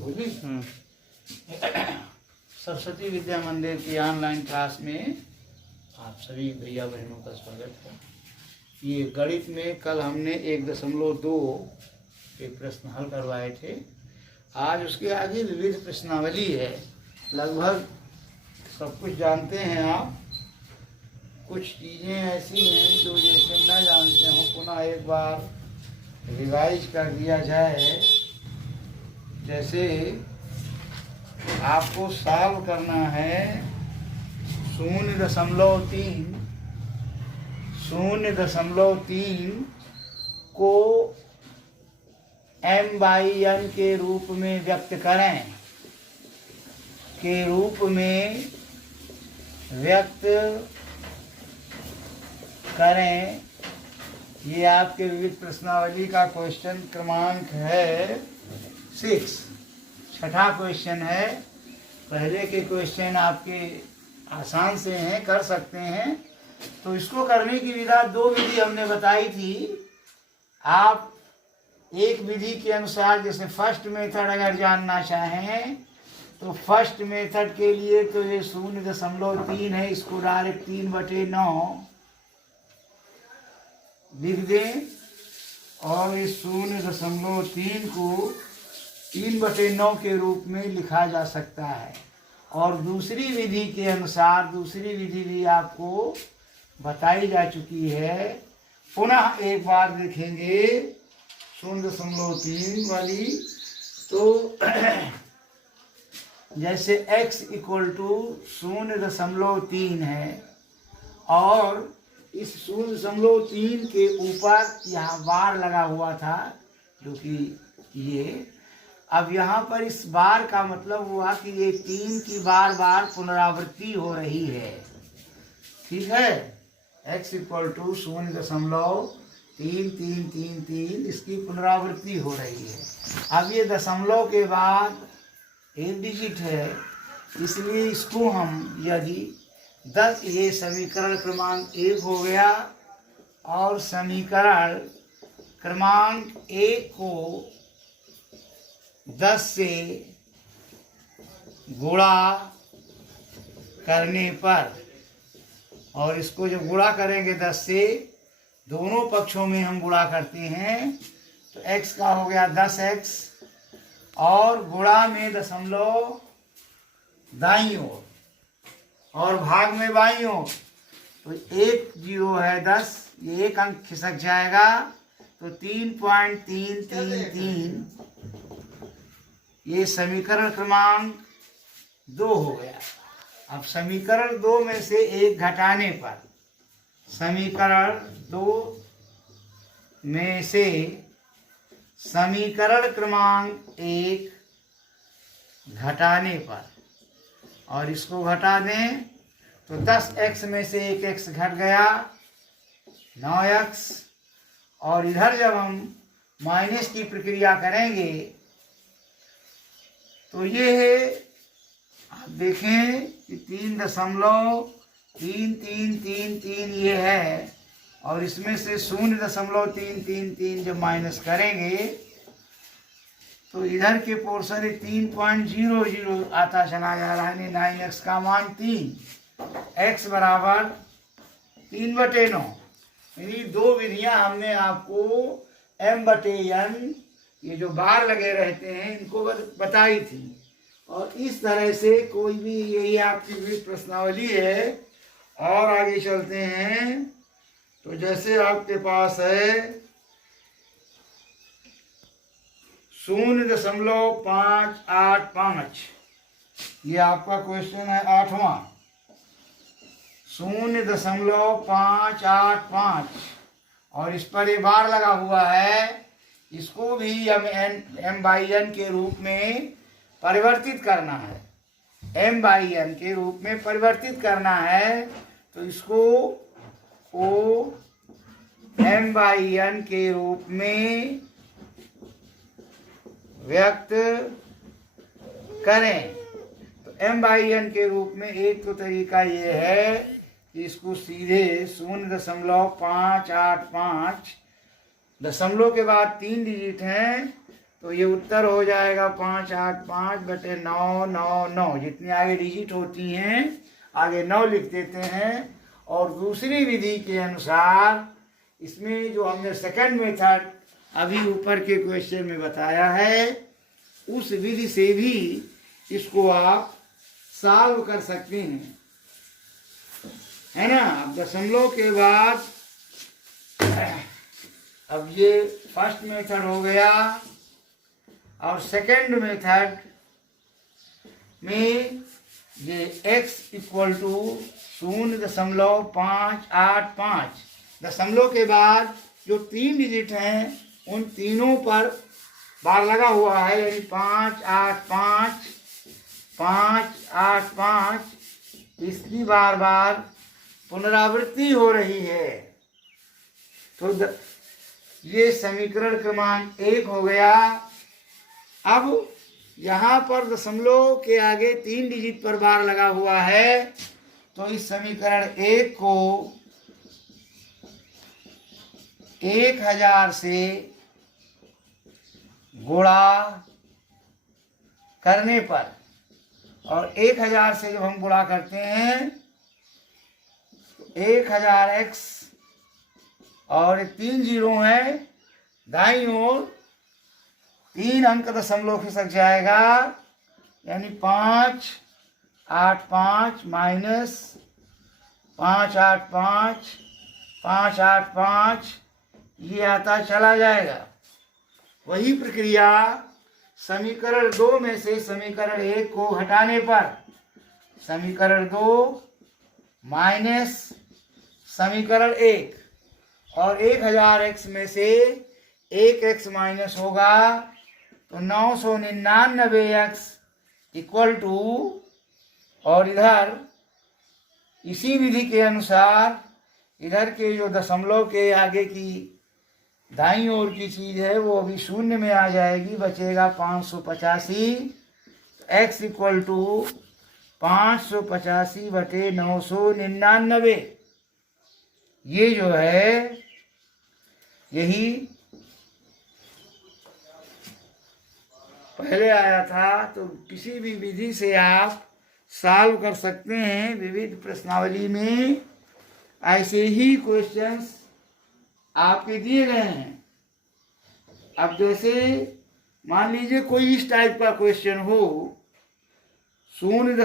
बोली। सरस्वती विद्या मंदिर की ऑनलाइन क्लास में आप सभी भैया बहनों का स्वागत है। ये गणित में कल हमने 1.2 के प्रश्न हल करवाए थे। आज उसके आगे विविध प्रश्नावली है। लगभग सब कुछ जानते हैं आप। कुछ चीज़ें ऐसी हैं जो जैसे न जानते हो, पुनः एक बार रिवाइज कर दिया जाए। जैसे आपको सॉल्व करना है 0.3 को m/n के रूप में व्यक्त करें, ये आपके विविध प्रश्नावली का क्वेश्चन क्रमांक है 6, छठा क्वेश्चन है। पहले के क्वेश्चन आपके आसान से हैं, कर सकते हैं। तो इसको करने की विधा, 2 विधि हमने बताई थी। आप एक विधि के अनुसार, जैसे फर्स्ट मेथड अगर जानना चाहें तो फर्स्ट मेथड के लिए तो ये 0.3 है, इसको डायरेक्ट 3/9 लिख दें और इस 0.3 को 3/9 के रूप में लिखा जा सकता है। और दूसरी विधि के अनुसार, दूसरी विधि भी आपको बताई जा चुकी है। पुनः एक बार देखेंगे 0.3 वाली। तो जैसे x = 0.3 है और इस 0.3 के ऊपर यहाँ बार लगा हुआ था, जो कि ये, अब यहाँ पर इस बार का मतलब हुआ कि ये 3 की बार बार पुनरावृत्ति हो रही है। ठीक है, x = 0.33333, इसकी पुनरावृत्ति हो रही है। अब ये दशमलव के बाद 1 डिजिट है, इसलिए इसको हम यदि 10, ये समीकरण क्रमांक 1 हो गया। और समीकरण क्रमांक 1 को 10 से गुणा करने पर, और इसको जब गुणा करेंगे 10 से, दोनों पक्षों में हम गुणा करते हैं, तो x का हो गया 10x और गुणा में दशमलव दाईं ओर और भाग में बाईं ओर। तो 1 0 है 10, ये एक अंक खिसक जाएगा, तो 3.333 ये समीकरण क्रमांक 2 हो गया। अब समीकरण 2 में से 1 घटाने पर, समीकरण 2 में से समीकरण क्रमांक 1 घटाने पर, और इसको घटा दें तो 10x में से 1x घट गया, 9x। और इधर जब हम माइनस की प्रक्रिया करेंगे तो ये है, आप देखें कि 3.3333 ये है, और इसमें से 0.333 जब माइनस करेंगे तो इधर के पोर्शन 3.00 आता चला जा रहा है। 9x का मान 3, x बराबर 3/9। यानी 2 विधियां हमने आपको m/n, ये जो बार लगे रहते हैं, इनको बताई थी। और इस तरह से कोई भी, यही आपकी भी प्रश्नावली है। और आगे चलते हैं तो जैसे आपके पास है 0.585, ये आपका क्वेश्चन है 8वां। 0.585 और इस पर ये बार लगा हुआ है, इसको भी हम m/n के रूप में परिवर्तित करना है। m/n के रूप में परिवर्तित करना है, तो इसको o m/n के रूप में व्यक्त करें। तो m/n के रूप में एक तो तरीका ये है कि इसको सीधे 0.585, दशमलव के बाद 3 डिजिट हैं, तो ये उत्तर हो जाएगा 585/999। जितनी आगे डिजिट होती हैं आगे 9 लिख देते हैं। और दूसरी विधि के अनुसार इसमें जो हमने सेकंड मेथड अभी ऊपर के क्वेश्चन में बताया है उस विधि से भी इसको आप सॉल्व कर सकते हैं, है ना। अब दशमलव के बाद अब ये फर्स्ट मेथड हो गया और सेकंड मेथड में ये x इक्वल टू 0.585 दशमलव के बाद जो 3 डिजिट हैं उन तीनों पर बार लगा हुआ है, यानी 585 इसकी बार बार पुनरावृत्ति हो रही है। तो ये समीकरण क्रमांक 1 हो गया। अब यहाँ पर दशमलव के आगे 3 डिजिट पर बार लगा हुआ है, तो इस समीकरण 1 को 1000 से गुणा करने पर, और 1000 से जब हम गुणा करते हैं तो 1000x और 3 जीरो है, दाईं ओर 3 अंक दशमलव खिसक जाएगा, यानी 585 माइनस 585 ये आता चला जाएगा। वही प्रक्रिया समीकरण 2 में से समीकरण 1 को हटाने पर, समीकरण 2 माइनस समीकरण 1 और 1000x में से 1x माइनस होगा, तो 999x इक्वल टू, और इधर इसी विधि के अनुसार इधर के जो दशमलव के आगे की दाईं ओर की चीज़ है वो अभी शून्य में आ जाएगी, बचेगा 585। x equal to 585/999। ये जो है यही पहले आया था। तो किसी भी विधि से आप सॉल्व कर सकते हैं। विविध प्रश्नावली में ऐसे ही क्वेश्चंस आपके दिए गए हैं। अब जैसे मान लीजिए कोई इस टाइप का क्वेश्चन हो, 0.